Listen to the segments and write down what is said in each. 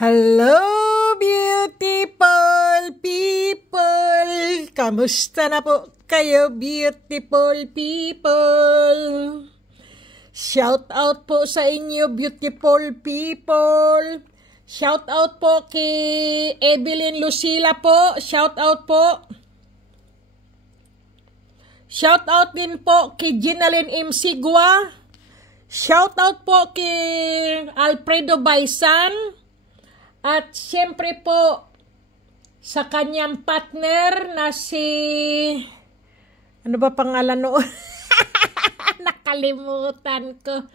Hello, beautiful people! Kamusta na po kayo, beautiful people? Shout out po sa inyo, beautiful people. Shout out po kay Evelyn Lucila po. Shout out po. Shout out din po kay Ginaline M. Sigua. Shout out po kay Alfredo Baisan. At siyempre po sa kanyang partner na si... Ano ba pangalan noon? Nakalimutan ko.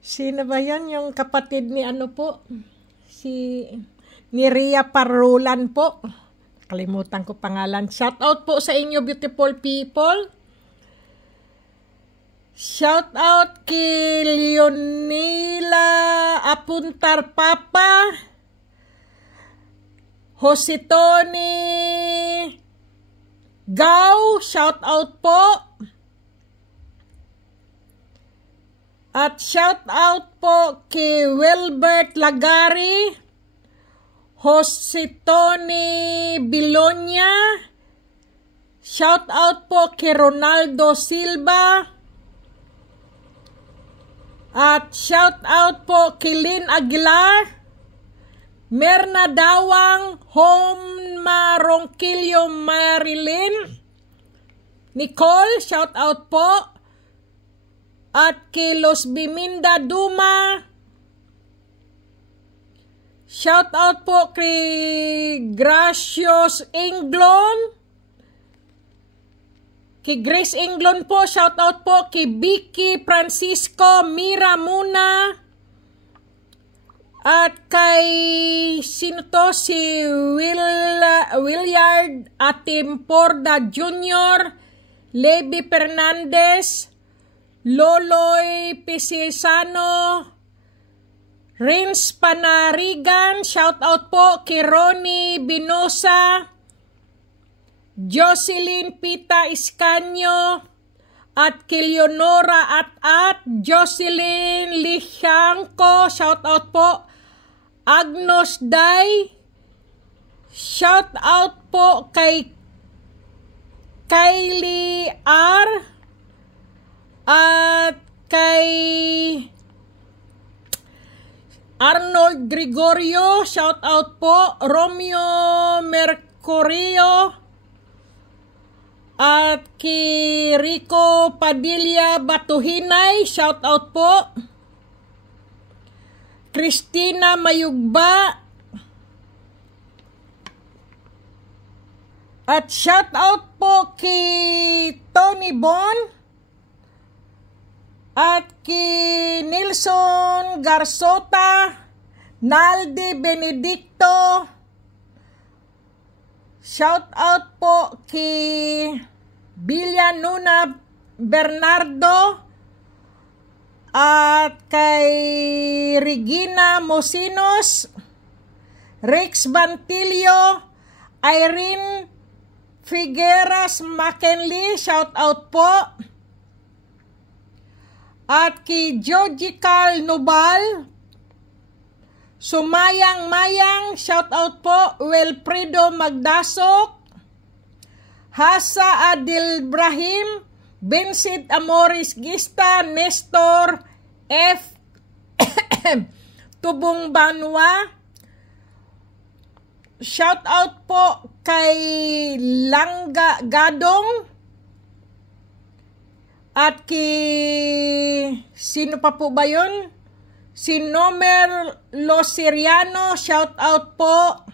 Sino ba yan? Yung kapatid ni ano po? Ni Ria Parulan po. Nakalimutan ko pangalan. Shout out po sa inyo, beautiful people. Shout out kay Leonila Apuntar Papa, Jose Tony Gao, shout out po. At shout out po kay Wilbert Lagari, Jose Tony Bilonia, shout out po kay Ronaldo Silva. At shout out po kay Lynn Aguilar, Merna Dawang, Home Ronquillo Marilyn, Nicole, shout out po. At kay Los Biminda Duma, shout out po kay Gracious Englon, kay Grace Englon po, shout out po kay Vicky Francisco Mira Muna, at kay sino to, si Williard Atimporda Jr., Levi Fernandez, Loloy Pisesano, Rins Panarigan, shout out po kay Ronnie Binosa, Jocelyn Pita Iscanyo, at kay Leonora at Jocelyn Lihanco, shout out po. Agnos Day, shout out po kay Kylie R, at kay Arnold Gregorio, shout out po. Romeo Mercurio, at kay Rico Padilla Batuhinay, shout out po. Christina Mayugba, at shout out po kay Tony Bon, at kay Nilson Garsota, Naldi Benedicto, shout out po kay Villanueva Bernardo, at kay Regina Mosinos, Rex Bantilio, Irene Figueras McKinley, shout out po. At kay Georgical Nobal, Sumayang Mayang, shout out po. Wilfredo Magdasok, Hasa Adil Brahim, Vincent Amoris Gista, Nestor F. Tubong Banwa, shout out po kay Langga Gadong, at kay sino pa po ba yun? Si Nomer Losiriano, shout out po.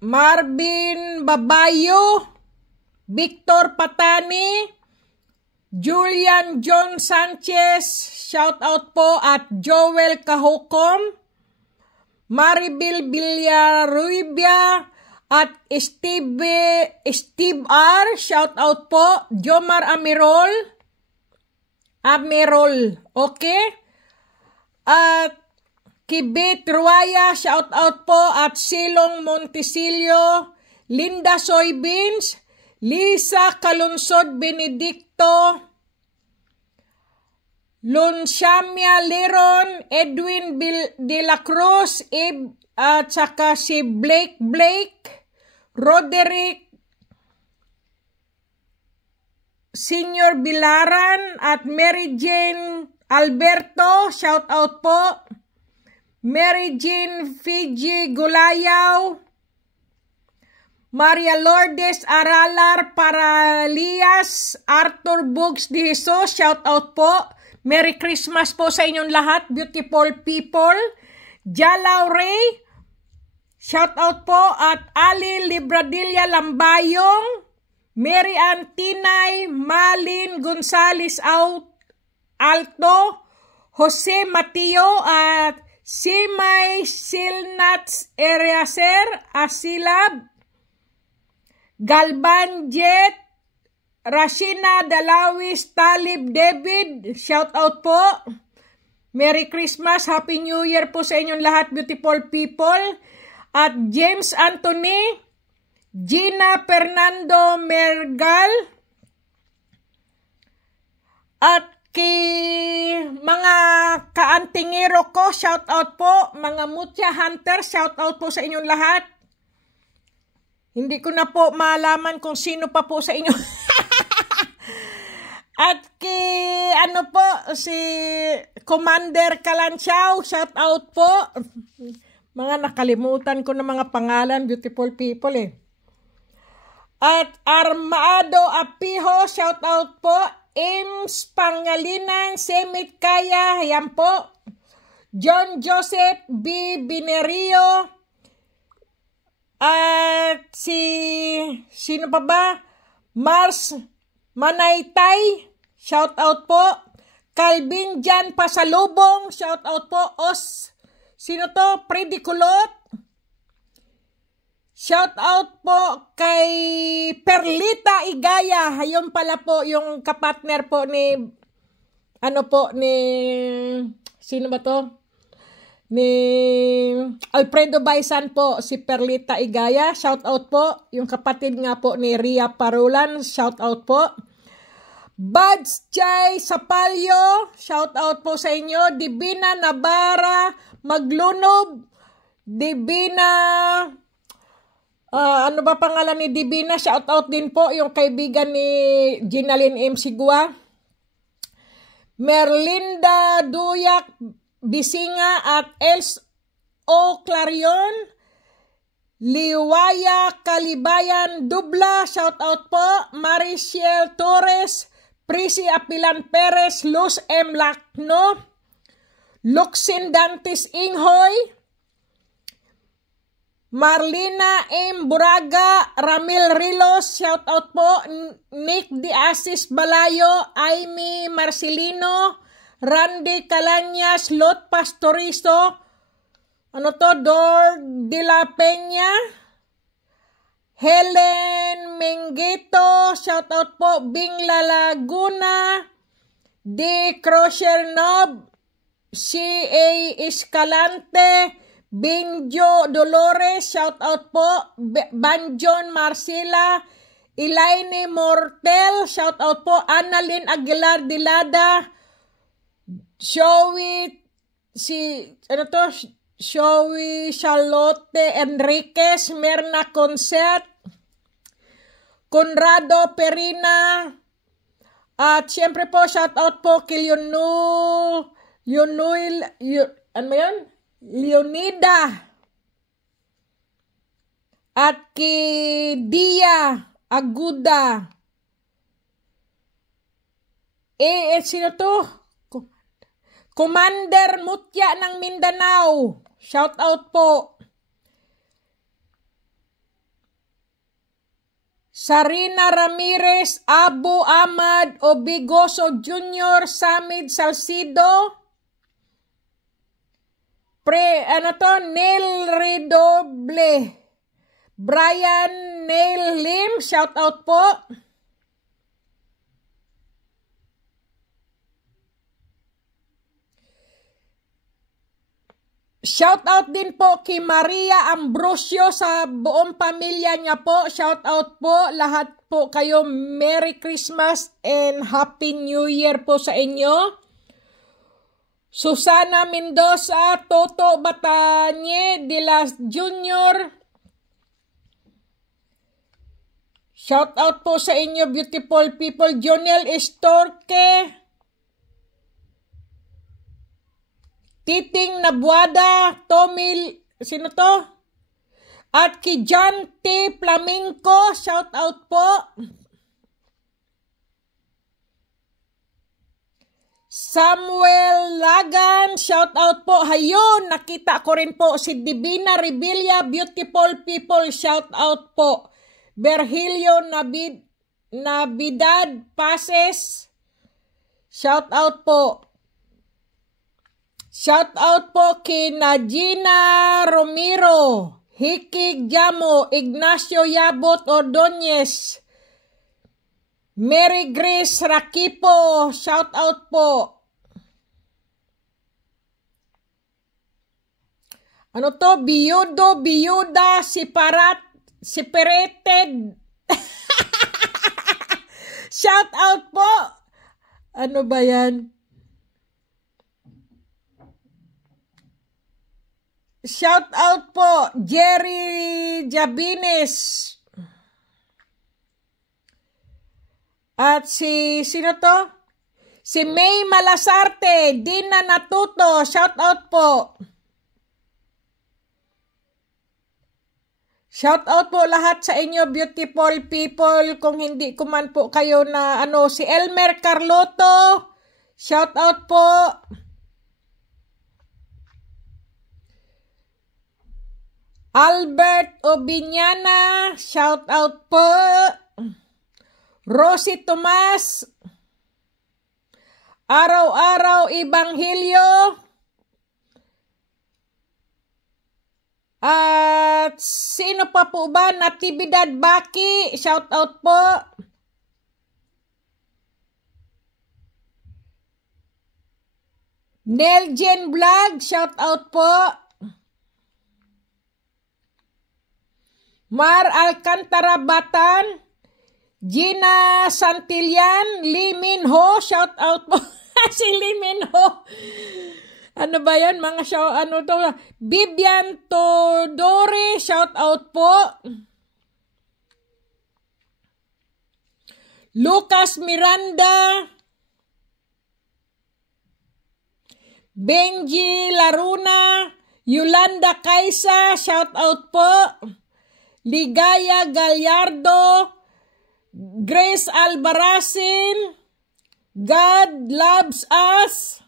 Marvin Babayo, Victor Patani, Julian John Sanchez, shout out po. At Joel Kahukom, Maribel Villaruibia, at Steve R, shout out po. Jomar Amirol, okay? At Kibit Ruaya, shout out po. At Silong Montesilio, Linda Soybeans, Lisa Calonsod Benedicto, Lunshamia Leron, Edwin de la Cruz, at saka si Blake, Roderick, Senior Bilaran, at Mary Jane Alberto, shout out po. Mary Jean Fiji Gulayaw, Maria Lourdes Aralar Paralias, Arthur Bugs de Jesus, shout out po. Merry Christmas po sa inyong lahat, beautiful people. Jalaw Ray, shout out po. At Ali Libradilla Lambayong, Mary Ann Tinay, Malin Gonzales Alto, Jose Mateo, at Simay Silnats Ereaser Asilab, Galban Jet, Rashina Dalawis Talib David, shout out po. Merry Christmas, Happy New Year po sa inyong lahat, beautiful people. At James Anthony, Gina Fernando Mergal, at kay mga kaantingero ko, shout out po. Mga Mutya Hunter, shout out po sa inyong lahat. Hindi ko na po malaman kung sino pa po sa inyo. At kay ano po, si Commander Kalanchaw, shout out po. Mga nakalimutan ko na mga pangalan, beautiful people eh. At Armado Apiho, shout out po. Ames Pangalinan, Semit Kaya, yan po. John Joseph B. Binerio, at sino pa ba? Mars Manaytay, shout out po. Calvin Jan Pasalubong, shout out po. Sino to? Prediculot, shout out po kay Perlita Igaya. Ayun pala po yung kapartner po ni sino ba to? Ni Alfredo Baisan po, si Perlita Igaya. Shout out po. Yung kapatid nga po ni Ria Parulan. Shout out po. Buds Chay Sapalyo, shout out po sa inyo. Divina Nabara Maglunob, Divina ano ba pangalan ni Divina? Shout out din po yung kaibigan ni Ginaline M. Sigua. Merlinda Duyak Bisinga at Els O. Clarion. Liwaya Kalibayan Dubla, shout out po. Mariciel Torres, Prisi Apilan Perez, Luz M. Lacno, Luxin Dantes Inghoy, Marlina M. Buraga, Ramil Rilos, shout out po. Nick De Asis Balayo, Aimee Marcelino, Randy Calanyas, Lot Pastorizo, Dor de la Peña, Helen Menguito, shout out po. Bingla Laguna, De Crusher Nob, C.A. Escalante, Bingjo Dolores, shout out po. Banjon Marcela, Elaine Mortel, shout out po. Annalyn Aguilar Dilada, Showy Charlotte Enriquez, Merna Concert, Conrado Perina, at siyempre po shout out po kay Leonida, at kay Dia Aguda. Sino to? Commander Mutya ng Mindanao, shout out po. Sarina Ramirez, Abu Ahmad Obigoso Jr., Samid Salcido, Neil Redoble, Brian Neil Lim, shout out po. Shout out din po kay Maria Ambrosio sa buong pamilya niya po. Shout out po lahat po kayo. Merry Christmas and Happy New Year po sa inyo. Susana Mendoza, Toto Batanye de las Junior. Shout out po sa inyo, beautiful people. Jonel Estorque, Titing Nabuada, Tomil, sino to? At kay John T. Flamenco, shout out po. Samuel Lagan, shout out po. Hayun, nakita ko rin po si Divina Revilla, beautiful people, shout out po. Virgilio Navidad Pases, shout out po. Shout out po kay Gina Romero, Hikig Jamo, Ignacio Yabot Ordonez, Mary Grace Rakipo, shout out po. Ano to? Biyuda, separated. Shout out po. Ano ba yan? Shout out po, Jerry Jabines. At sino to? Si May Malasarte, Dina Natuto, shout out po. Shout out po lahat sa inyo, beautiful people. Kung hindi ko man po kayo na si Elmer Carloto, shout out po. Albert Obiñana, shout out po. Rosie Tomas, Araw-araw Ebanghelyo. At sino pa po ba? Natividad Baki, shout out po. Neljen Vlog, shout out po. Mar Alcantara Batan, Gina Santillan, Lee Min Ho, shout out po. Si Lee Min Ho. Ano ba yan? Mga shout, Bibian Todore, shout out po. Lucas Miranda, Benji Laruna, Yolanda Kaisa, shout out po. Ligaya Gallardo, Grace Albarazin, God Loves Us,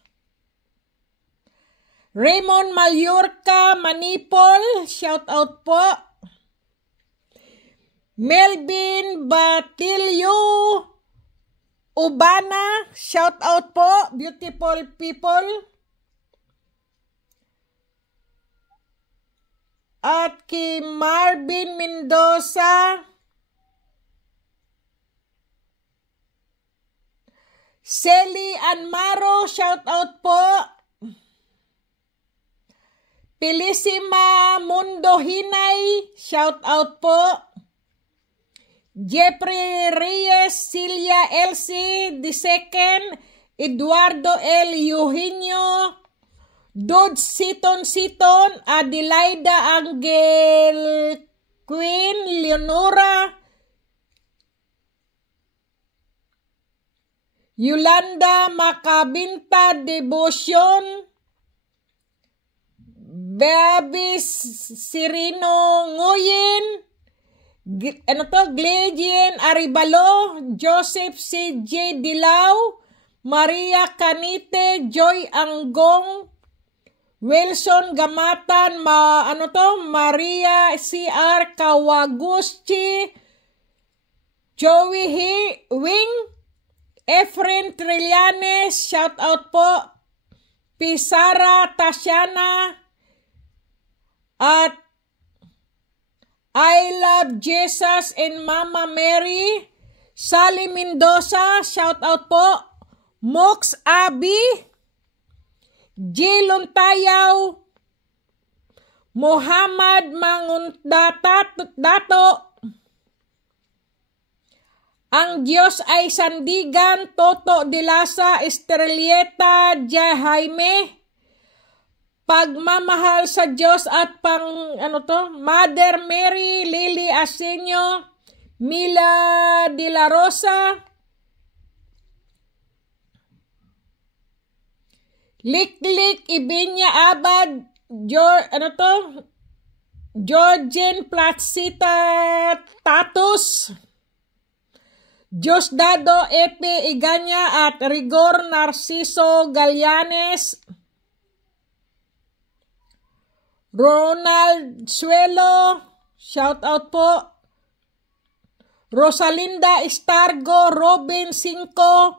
Raymond Mallorca Manipol, shout out po. Melvin Batilio Ubana, shout out po, beautiful people. At kay Marvin Mendoza, Sally Anmaro, shout out po. Pilisima Mundo Hinay, shout out po. Jeffrey Reyes, Celia Elsie II, Eduardo L. Eugenio, Dod Siton, Adelaida Angel Queen, Leonora, Yolanda Macabinta Devotion, Baby Sirino Nguyen, Gledien Aribalo, Joseph C.J. Dilaw, Maria Canite, Joy Anggong, Wilson Gamatan, Maria C.R. Kawaguchi, Joey Wing, Efren Trillanes, shout out po. Pisara Tatiana, at I Love Jesus and Mama Mary, Sally Mendoza, shout out po. Mox Abi, Jilon Tayaw, Muhammad Dato, Ang Diyos ay Sandigan, Toto de Lasa, Estrelleta Jaime, pagmamahal sa Diyos at Mother Mary, Lily Asenio, Mila de la Rosa, Liklik Ibinya Abad, Georgine Platsita Tatus, Diosdado Epe Iganya at Rigor Narciso Gallanes, Ronald Suelo, shout out po, Rosalinda Estargo, Robin Cinco,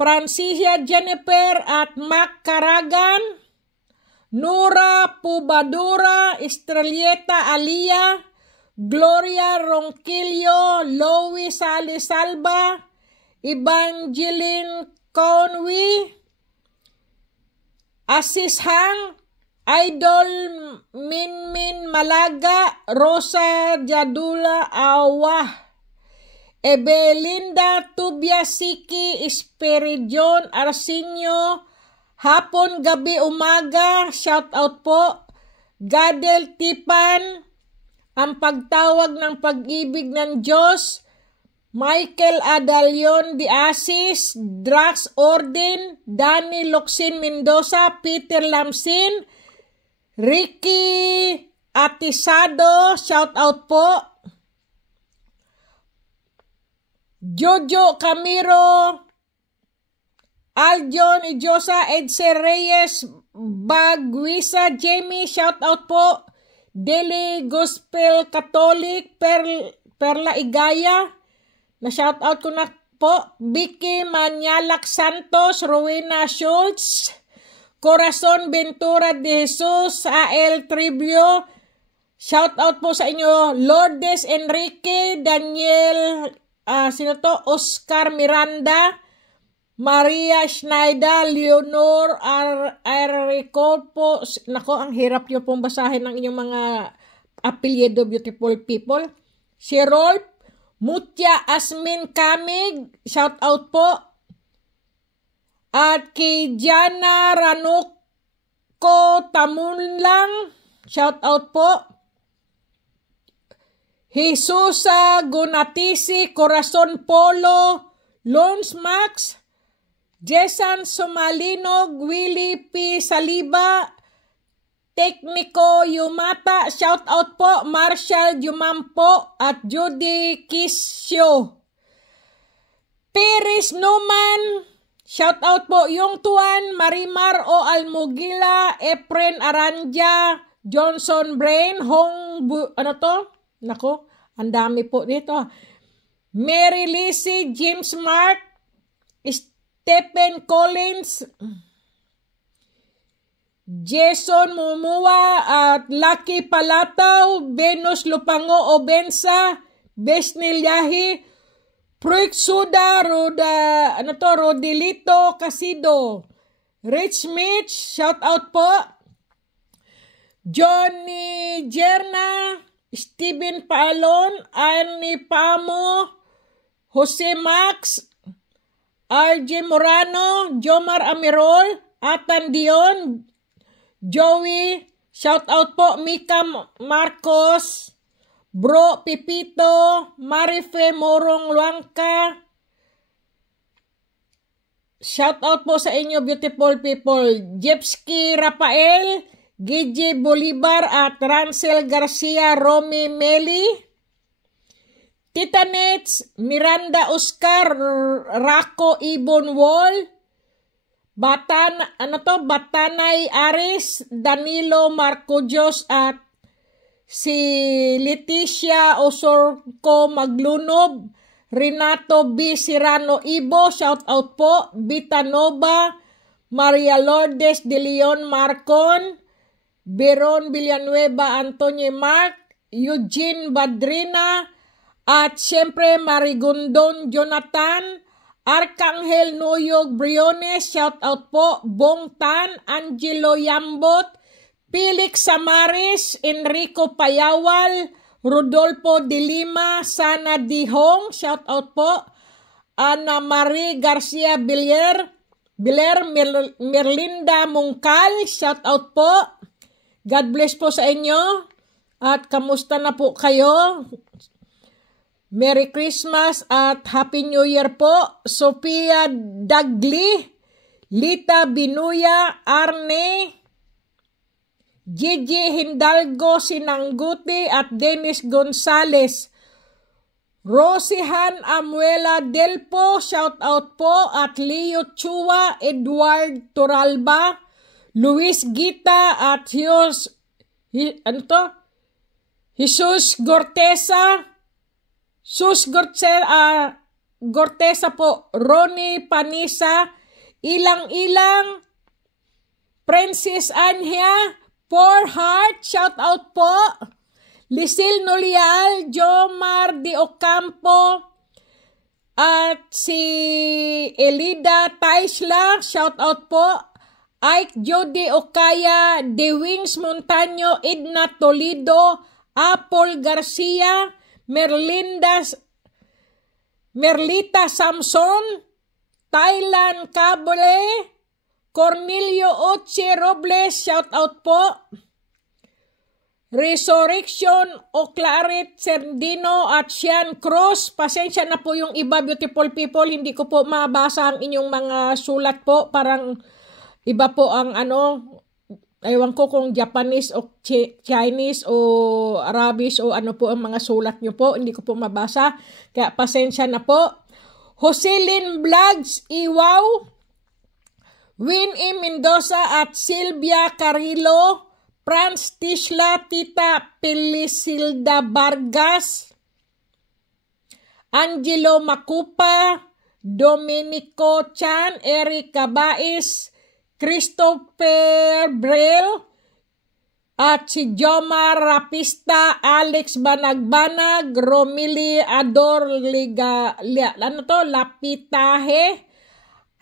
Francia Jennifer at Mac Caragan, Nura Pubadura, Estrelleta Alia, Gloria Ronquillo, Lois Alisalba, Evangeline Conwy, Asis Hang, Idol Minmin Malaga, Rosa Jadula Awah, Ebelinda Tubia Siki, Esperidion Arsenio, hapon, gabi, umaga, shout out po, Gadel Tipan, ang pagtawag ng pag-ibig ng Diyos, Michael Adalion de Asis, Drax Orden, Danny Locsin Mendoza, Peter Lamsin, Ricky Atisado, shout out po, Jojo Camiro, Aljon Ijosa, Edse Reyes, Bagwisa Jamie, shout out po, Dele Gospel Catholic, Perla Igaya, na shout out ko na po, Vicky Manyalak Santos, Rowena Schultz, Corazon Ventura de Jesus, A.L. Tribio, shout out po sa inyo, Lourdes Enrique, Daniel, Oscar Miranda, Maria Schneider, Leonor Arico po. Nako, ang hirap nyo pong basahin ng inyong mga apelyido, beautiful people. Si Rolf Mutya Asmin Kamig, shout out po. At kay Jana Ranoko Tamunlang, shout out po. Jesusa Gunatisi, Corazon Polo, Lons Max, Jesan Somalino, Willie P. Saliba, Tekniko Yumata, shout out po, Marshall Yumampo at Judy Kisyo. Peris Numan, shout out po, Yung Tuan, Marimar O. Almugila, Efren Aranja, Johnson Brain, Nako, ang dami po dito. Mary Lizzie, James Mark, Stephen Collins, Jason Mumua at Lucky Palataw, Venus Lupango Obensa, Besnil Yahi, Pruik Suda, Rodilito Casido, Rich Mitch, shout out po, Johnny Jerna, Steven Palon, Arnie Pamo, Jose Max, RJ Morano, Jomar Amirol, Atan Dion, Joey, shout out po, Mika Marcos, Bro Pipito, Marife Morong Luangka, shout out po sa inyo, beautiful people, Jepski Rafael, Gigi Bolivar at Rancel Garcia, Romy Meli, Titanets, Miranda Oscar, Rako Ibon Wall, Batanay Aris, Danilo Marco Diyos at si Leticia Osorco Maglunob, Renato B. Sirano Ibo, shout out po, Vitanova, Maria Lourdes de Leon Marcon, Beron Villanueva, Antonio Mark, Eugene Badrina, at siyempre Marigondon Jonathan, Arcangel Noyog Briones, shout out po, Bongtan, Angelo Yambot, Felix Samaris, Enrico Payawal, Rodolfo de Lima, Sana Dihong, shout out po, Ana Marie Garcia Villar, Merlinda Mungkal, shout out po. God bless po sa inyo. At kamusta na po kayo? Merry Christmas at Happy New Year po. Sophia Dagli, Lita Binuya, Arne, Gigi Hindalgo Sinangguti at Dennis Gonzales. Rosihan Amuela Delpo, shout out po. At Leo Chua, Edward Turalba, Luis Gita at Jesus Gortesa, Gortesa po, Ronnie Panisa, Ilang-Ilang, Princess Anya, Poor Heart, shout out po. Lisil Nolial, Jomar Di Ocampo, at si Elida Taisla, shout out po. Ike Jody Okaya, The Wings Montaño, Edna Toledo, Apple Garcia, Merlita Samson, Thailand Cable, Cornelio Oche Robles, shout out po. Resurrection Oclaret Serdino at Sian Cruz. Pasensya na po yung iba, beautiful people, hindi ko po mabasa ang inyong mga sulat po. Parang iba po ang ewan ko kung Japanese o Chinese o Arabic o ano po ang mga sulat nyo po. Hindi ko po mabasa. Kaya pasensya na po. Jocelyn Vlogs Iwaw, Win E. Mendoza at Sylvia Carrillo, Franz Tisla, Tita Pelisilda Vargas, Angelo Macupa, Domenico Chan, Eric Cabais, Christopher Brel, at si Jomar Rapista, Alex Banagbanag, Romili Ador Lapitahe,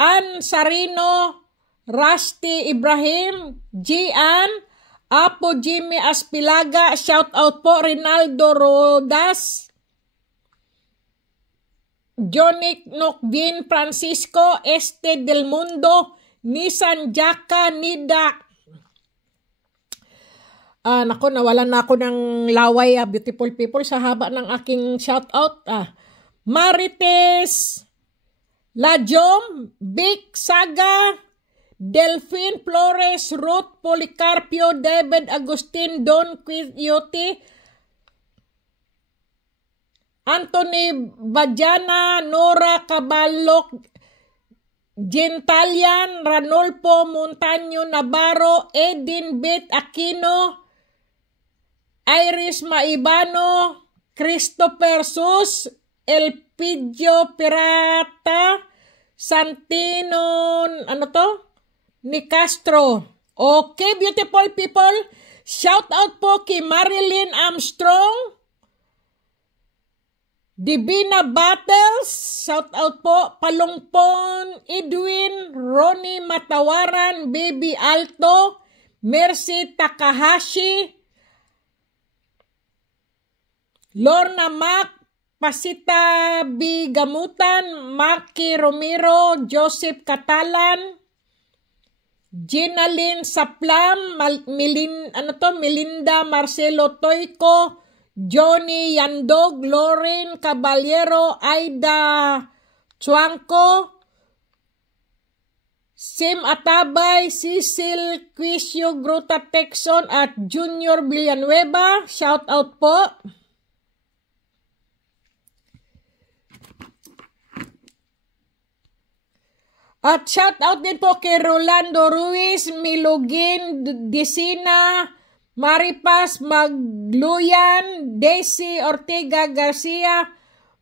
Ann Sarino, Rusty Ibrahim, Gian, Apo Jimmy Aspilaga, shout out po. Rinaldo Rodas, Jonik Nokbin Francisco, Este del Mundo, Nissan Jaka, Nida. Nako, nawalan na ako ng laway, beautiful people, sa haba ng aking shout out. Marites Lajom, Big Saga, Delphine Flores, Ruth Policarpio, David Agustin, Don Quixote, Anthony Bajana, Nora Cabalok, Gentalian, Ranolfo Montaño Navarro, Edin Bet Aquino, Iris Maibano, Christopher Sus, Elpidio Pirata, Santino, ni Castro. Okay, beautiful people. Shout out po kay Marilyn Armstrong, Divina Battles. Shout out po. Palongpon, Edwin, Ronnie Matawaran, Baby Alto, Mercy Takahashi, Lorna Mac, Pasita Bigamutan, Maki Romero, Joseph Catalan, Ginalyn Saplam, Melinda Marcelo Toyco, Johnny Yandog, Lauren Caballero, Aida Chuanco, Sim Atabay, Cecil Quisio Gruta Texon at Junior Villanueva. Shout out po. At shout out din po kay Rolando Ruiz, Milugin Disina, Maripas Magluyan, Daisy Ortega Garcia,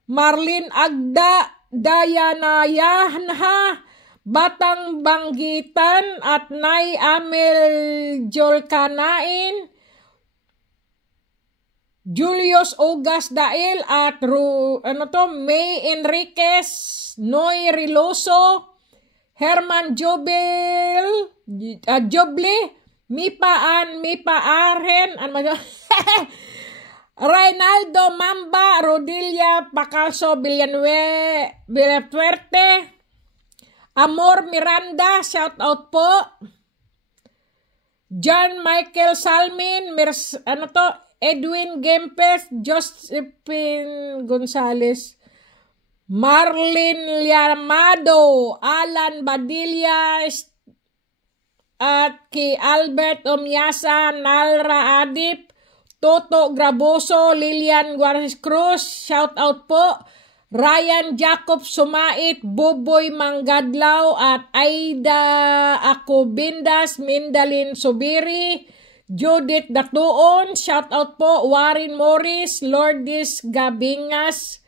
Marlene Agda, Diana Yahanha, Batang Banggitan at Nay Amel Jolkanain, Julius Ogas Dael at May Enriquez, Noy Riloso, Herman Jobel, Joble, Mipa Aren, Reynaldo Mamba, Rodilia Pacaso Villafuerte, Amor Miranda, shout out po. John Michael Salmin, Edwin Gempes, Josephine Gonzales, Marlene Llamado, Alan Badilla, at kay Albert Omyasa, Nalra Adip, Toto Graboso, Lilian Guarez Cruz, shout out po. Ryan Jacob Sumait, Boboy Manggadlaw, at Aida Acobindas, Mindalin Subiri, Judith Datuon, shout out po. Warren Morris, Lourdes Gabingas,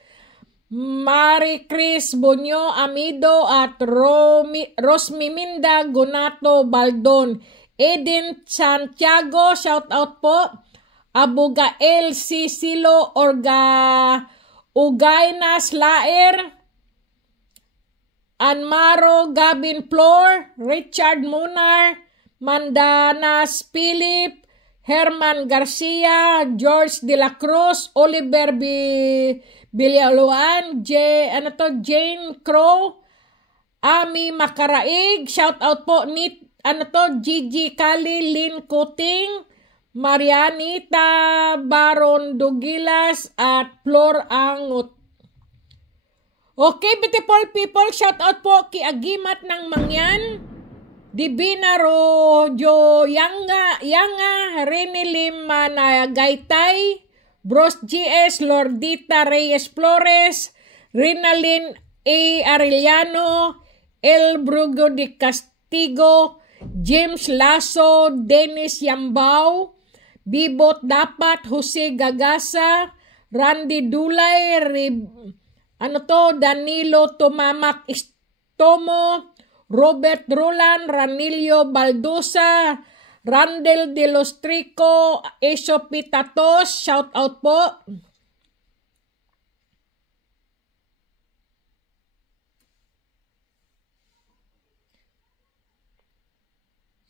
Mari Chris Bunyo Amido, at Rosmiminda Gunato Baldon. Eden Santiago, shout out po. Abugael Sisilo Ugayna Slaer, Anmaro Gabin Flor, Richard Munar, Mandanas Philip, Herman Garcia, George De La Cruz, Oliver Billaluan, Jane Crow, Ami Makaraig, shout out po. Gigi Kali, Lynn Kuting, Marianita Baron Dugilas, at Flor Angot. Okay, beautiful people, shout out po kay Agimat ng Mangyan, Divina Rojo Yanga, Rene Lima na Gaytay, Bros GS, Lordita Reyes Flores, Rinalyn A. Arellano, El Brugo de Castigo, James Lasso, Dennis Yambao, Bibot Dapat, Jose Gagasa, Randy Dulay, Danilo Tomamak Istomo, Robert Roland, Ranilio Baldosa, Randel de los Trico, Eso Pitatos, shout out po.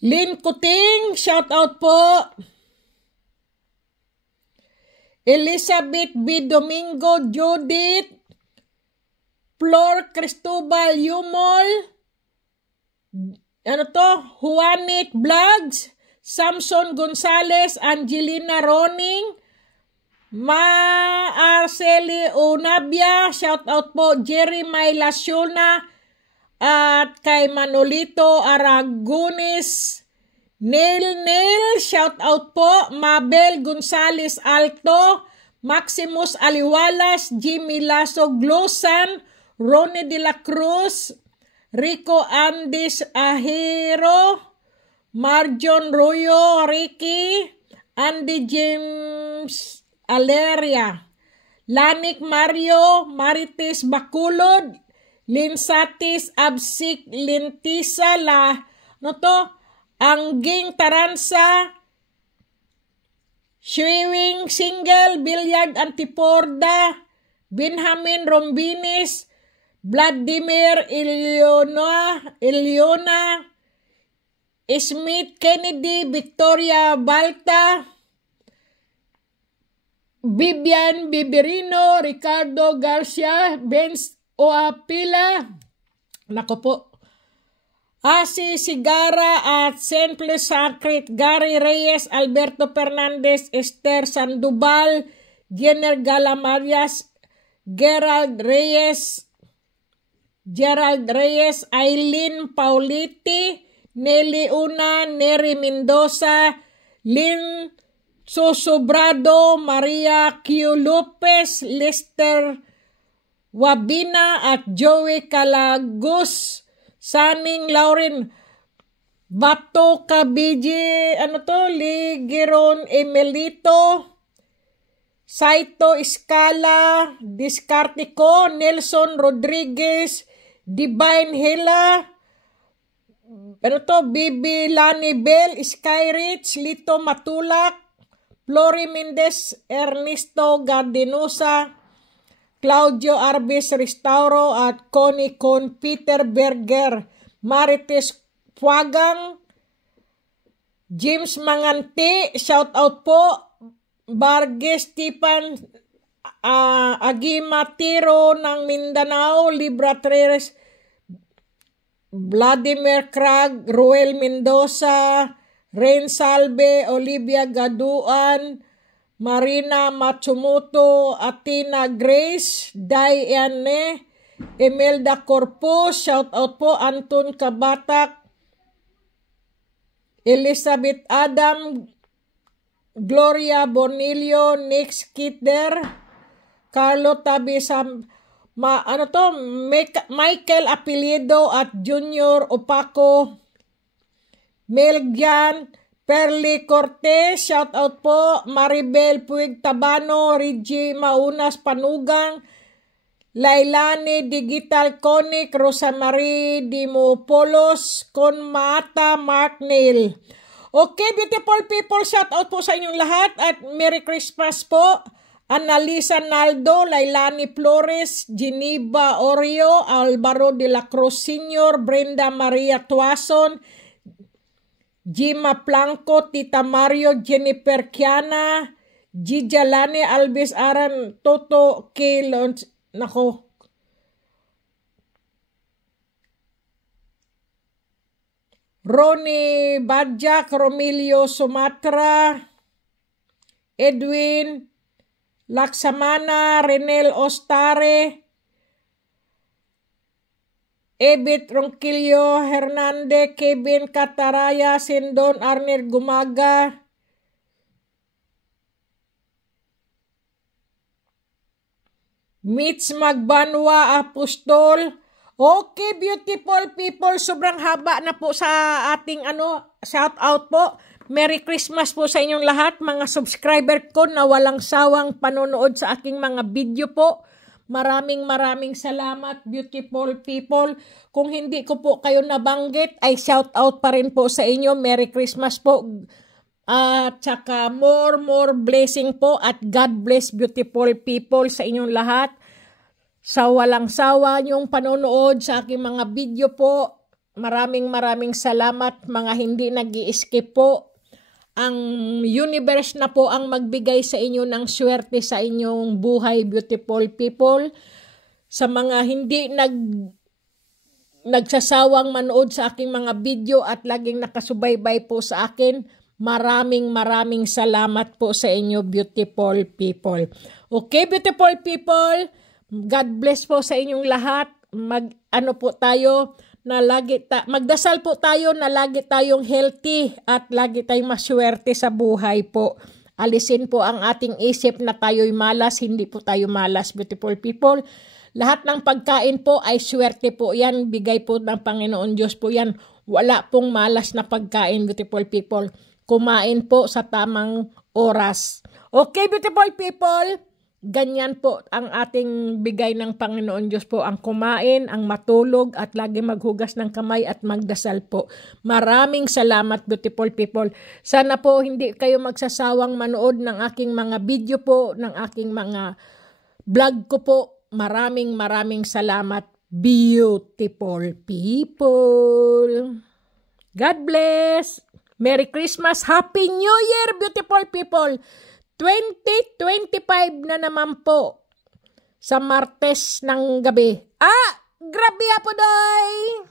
Lynn Kuting, shout out po. Elizabeth B. Domingo, Judith, Flor Cristobal Yumol, Juanit Vlogs, Samson Gonzales, Angelina Roning, Arceli Unabia, shout out po. Jerry Lasciona, at kay Manolito Aragones, Neil, shout out po. Mabel Gonzales Alto, Maximus Aliwalas, Jimmy Lasso Glosan, Ronnie de la Cruz, Rico Andes Ahero, Marjon Royo, Ricky, Andy James Aleria, Lanik Mario, Marites Baculod, Linsatis Absik Lintisa Angging Taransa, Swimming Single, Billiard Antiporda, Benjamin Rombinis, Vladimir Ileona, Smith Kennedy, Victoria Balta, Vivian Biberino, Ricardo Garcia, Benz Oapila, nako po, Asi Sigara at Simple Sacred, Gary Reyes, Alberto Fernandez, Esther Sandoval, Jenner Galamarias, Gerald Reyes, Aileen Pauliti, Nelly Una, Neri Mendoza, Lynn Sosobrado, Maria Q. Lopez, Lester Wabina at Joey Calagos, Saning Lauren, Bato Kabiji, Ligeron Emelito, Saito Escala, Discartico, Nelson Rodriguez, Divine Hela, Bibi Lani Bell, Sky Rich, Lito Matulak, Flori Mendez, Ernesto Gardenosa, Claudio Arbis Restauro at Connie Con, Peter Berger, Marites Puagang, James Mangante, shout out po. Barges Tipan, Agimatiro ng Mindanao, Libra Tres, Vladimir Krag, Ruel Mendoza, Ren Salve, Olivia Gaduan, Marina Matsumoto, Atina Grace, Diane, Imelda Corpus, shout out po, Anton Kabatak, Elizabeth Adam, Gloria Bonilio, Nick Skidder, Carlo Tabisam, Michael Apellido at Junior Opaco, Melgian, Perly Cortez, shout out po, Maribel Puig Tabano, Reggie Maunas Panugang, Lailani Digital Conic, Rosa Marie Dimopolos, Conmata Mark Neil. Okay, beautiful people, shout out po sa inyong lahat at Merry Christmas po. Annalisa Naldo, Lailani Flores, Geneva Oreo, Alvaro de la Cruz Sr., Brenda Maria Tuason, Jima Blanco, Tita Mario, Jennifer Kiana, Gijalane Alves Aran, Toto Kilon, nako. Ronnie Badjak, Romilio Sumatra, Edwin Laksamana, Renel Ostare, Ebit Ronquillo Hernande, Kevin Kataraya, Sindon Arnel Gumaga, Mitch Magbanwa Apostol. Okay, beautiful people, sobrang haba na po sa ating shout out po. Merry Christmas po sa inyong lahat, mga subscriber ko na walang sawang panonood sa aking mga video po. Maraming salamat, beautiful people. Kung hindi ko po kayo nabanggit, ay shout out pa rin po sa inyo. Merry Christmas po. At saka more blessing po at God bless beautiful people sa inyong lahat. Sa walang sawa yung panonood sa aking mga video po. Maraming salamat, mga hindi nag-i-skip po. Ang universe na po ang magbigay sa inyo ng swerte sa inyong buhay, beautiful people. Sa mga hindi nagsasawang manood sa aking mga video at laging nakasubaybay po sa akin, maraming salamat po sa inyo, beautiful people. Okay, beautiful people, God bless po sa inyong lahat. Magdasal po tayo na lagi tayong healthy at lagi tayong maswerte sa buhay po. Alisin po ang ating isip na tayo'y malas, hindi po tayo malas, beautiful people. Lahat ng pagkain po ay swerte po yan, bigay po ng Panginoon Diyos po yan. Wala pong malas na pagkain, beautiful people. Kumain po sa tamang oras. Okay, beautiful people? Ganyan po ang ating bigay ng Panginoon Diyos po, ang kumain, ang matulog at lagi maghugas ng kamay at magdasal po. Maraming salamat, beautiful people. Sana po hindi kayo magsasawang manood ng aking mga video po, ng aking mga vlog ko po. Maraming salamat, beautiful people. God bless. Merry Christmas. Happy New Year, beautiful people. 2025 na naman po sa Martes ng gabi. Grabe po, doy!